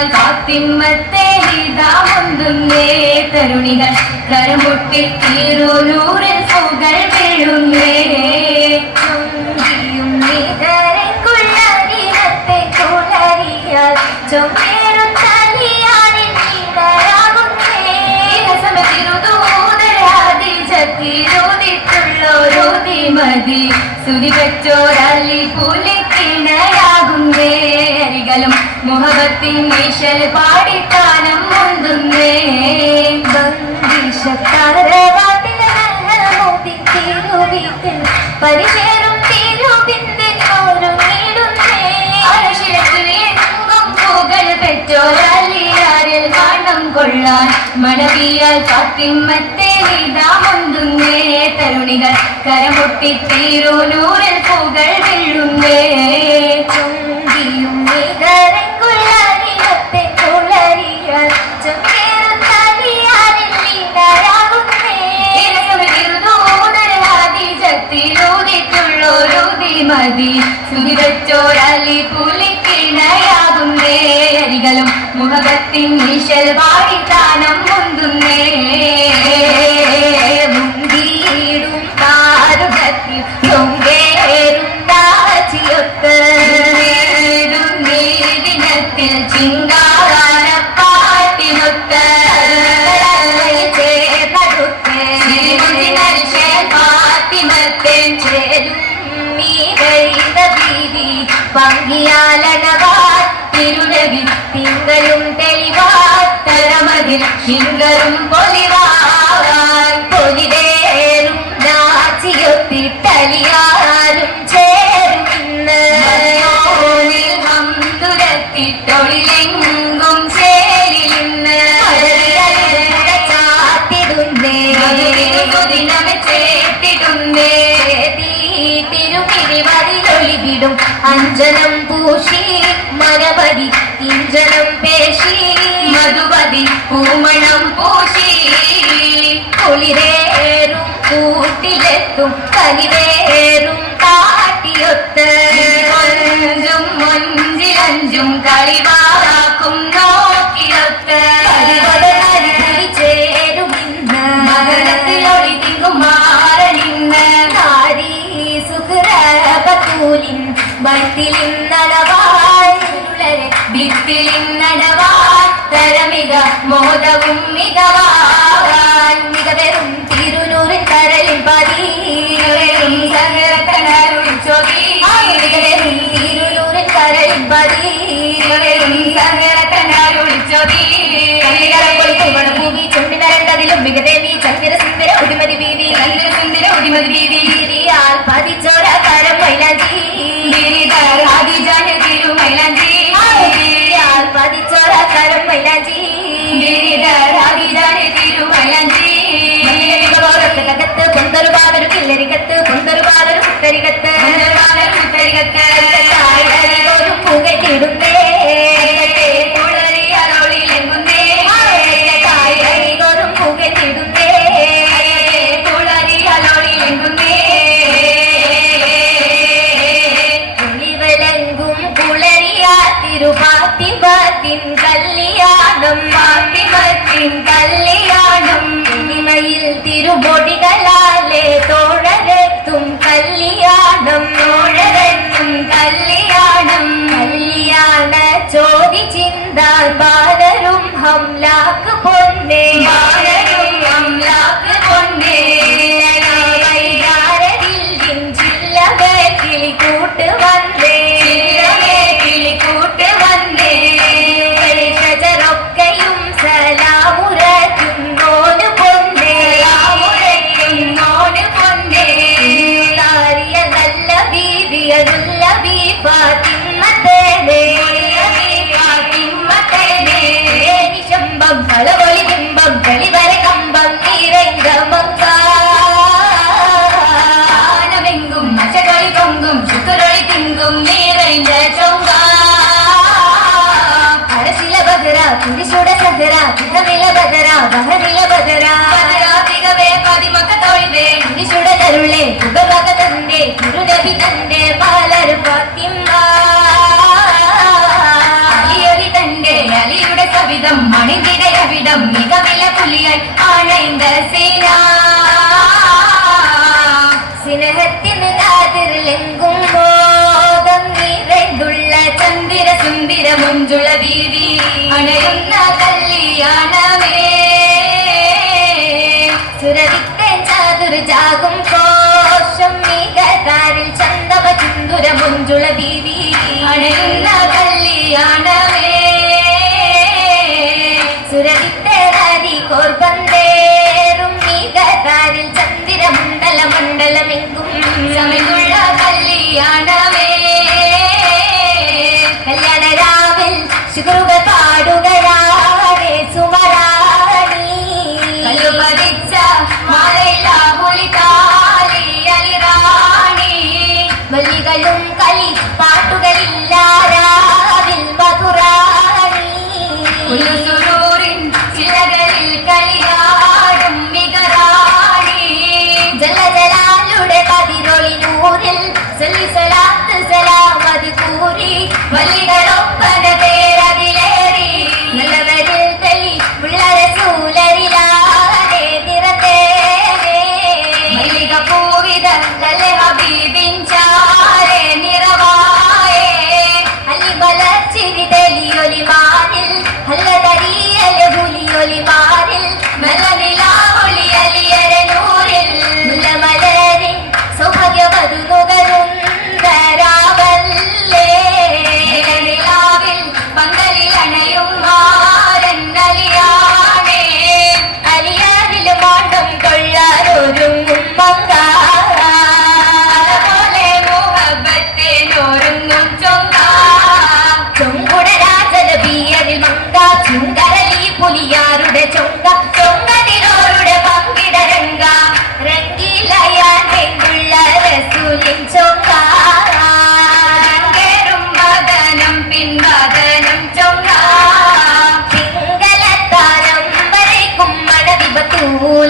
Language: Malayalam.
പാടിത്താൻ ഫാത്തിമത്തെ ഹിതാമൊന്തുന്നേ തരുണികൾ കരമുട്ടി തീരൂരൂരിൽ പുകൾ വീഴുന്നേ മതി സുരിവച്ചോരല്ലി പുലിക്കിണയാകുന്നേ അരികളും മുഹബത്തിൻ ഈശൽ പാടിത്താനം മുന്തുന്നേ പരിചേരും പെറ്റോരല്ലിയാരിൽ കാണം കൊള്ളാൻ മണവിയാൽ ഫാത്തിമത്തെ ഹിതാമൊന്തുന്നേ തരുണികൾ കരമുട്ടി തീരൂരൂരിൽ പുകൾ വീഴുന്നേ മതി സുഖിതച്ചോരല്ലി പുലിക്കിണയാകുന്നേ അരികളും മുഹബത്തിൻ ഈശൽ പാടിത്താനം മുന്തുന്നേ മുന്തിയിടും താരുകത്തിൽ ചൊങ്കേരുണ്ടാച്ചിയൊത്ത് ദിനത്തിൽ ചിങ്കാര പാട്ടിനൊത്ത് ചേരും പങ്കിയാലനവാൻ തിരുനബി തിങ്കളും തെളിവാൻ തരമതിൽ ശിങ്കരും പൊലിവാൻ പൊലിവേറും നാച്ചിയൊത്തിട്ടലിയാരും ചേരും ഇന്ന് ഹംതുരത്തിട്ടൊളിലെങ്കും ചേരിലിന്ന് ചാത്തിടുന്നേ ദിനമെ ചേത്തിടുന്നേ തിരുമിരിവരിലൊളിവിടും അഞ്ജനം പൂശി മനപതി കിഞ്ചനം പേശി മധുപതി പൂമണം പൂശി കുളിരേറും കൂട്ടിലെത്തും കലിവേറും കാട്ടിയൊത്ത് കൊഞ്ചും മൊഞ്ചിലഞ്ചും കളിവാക്കും നോക്കിയൊത്ത് ചേരും ഇന്ന് മകരത്തിലൊളി തിങ്ങും മാറണിന്ന് തരമിക മോദവും മികവാൻ മികവരും തിരുനൂറിൻ കരലിൽ പതിരും സങ്കരക്കനാരുളിച്ചോതി തിരുനൂറിൻ കരലിൽ പതിരും സങ്കരക്കനാരുളിച്ചോതി ഭൂമി ചുണ്ടി നരണ്ടതിലും മികദേവി ചന്ദ്ര സുന്ദര ഉടിമതി വീതി സുന്ദര ഉടിമതി വീതി പതിച്ചോര കരം മൈലാഞ്ചി തിരുമൈലാഞ്ചി പതിച്ചോര കരം മൈലാഞ്ചി തിരുമൈലാഞ്ചി കത്ത് കൊണ്ടൊരു പാതൊരു കില്ലരികത്ത് കൊണ്ടൊരു പാതൊരു കുത്തരികത്ത് കുത്തരികത്ത് ഒരു പുകട്ടിടുന്നേ കുളറിയറോളിലെങ്കുന്നേ കായറികോരും പുകട്ടിടുന്നേ കുളറിയറോളിലെങ്കുന്നേ ഫാത്തിമത്തിൻ കല്യാണം ഫാത്തിമത്തിൻ കല്യാണം ഇനിമയിൽ തിരുമൊഴികളാലെ തോഴരെത്തും കല്യാണം തോഴരെത്തും കല്യാണം കല്യാണ ചോദി ചിന്താൻ ബാലരും ഹംലാക്ക് പൊന്നേ ബാലരും ഹംലാക്ക് പൊന്നേ വൈകാരതിൽ ജില്ലകൾ കിളിക്കൂട്ട് വന്നേ തിരുനബി തന്റെ പാലർ ഫാത്തിമ അലിയൊലി തന്റെ അലി മഞ്ജുള ബീവി അണയുന്ന കല്യാണമേ സുരവിത്തൻ ചാതുർജാകും കോശം മികതാരിൽ ചന്ദവ ചുന്ദുര മഞ്ജുള ബീവി അണയുന്ന കല്യാണമേ സുരവിത്തരി കോർബന്തേറും മികതാരിൽ ചന്ദിര മണ്ഡല മണ്ഡലമെങ്കും സമയമുള്ള കല്യാണമേ കല്യാണ രാവിൽ ശുക്രുക പാടുകയാണേ സുമരാണി കല്ലുപതിച്ച മാലയിലാകുലിതാലി അലിറാണി വല്ലികളും കളി പാട്ടുകളില്ല രാവിൽ മധുറാണി ഉള്ളുസുരൂരിൻ ചിലകളിൽ കളിയാടും മികറാണി ജലജലാലുടെ പതിരൊളിനൂരിൽ സലിസലാത്ത് സലാമത് കൂറി വല്ലികളൊപ്പന പേരതിലേറി നല്ലവരിൽ തെളി ഉള്ളരെ സൂലരിലാരെ നിറത്തേനെ മല്ലിക പൂവിത നല്ല ഹബീബിൻ ചാരെ നിറവായേ അല്ലി മലർച്ചിരി തെളിയൊലി മാറിൽ അല്ല തരിയല പുലിയൊലി മാറിൽ മലനിലാവൊളി അലിയര നൂറിൽ മുല്ലമലരിൻ സൗഭാഗ്യവധു നുകരുന്നരാവല്ലേ നിലാവിൽ പന്തലിൽ അണയും മാരൻ അലിയാണേ അലിയാരിലും മാണ്ടം കൊള്ളാനൊരുങ്ങും മങ്ക അതുപോലെ മുഹബത്തേനൊരുങ്ങും ചൊങ്ക ചൊങ്കുട രാജനബിയരിൽ മങ്ക ചുങ്കരലി പുലിയാരുടെ ചൊങ്ക ചൊങ്കതിരോരുടെ പങ്കിട രംഗ രംഗിലയാൻ രംഗുള്ള റസൂലിൻ ചൊങ്ക കേറും വദനം പിൻവദനം ചൊങ്ക പിങ്കലത്താരം വരയ്ക്കും മണവിപത്തൂല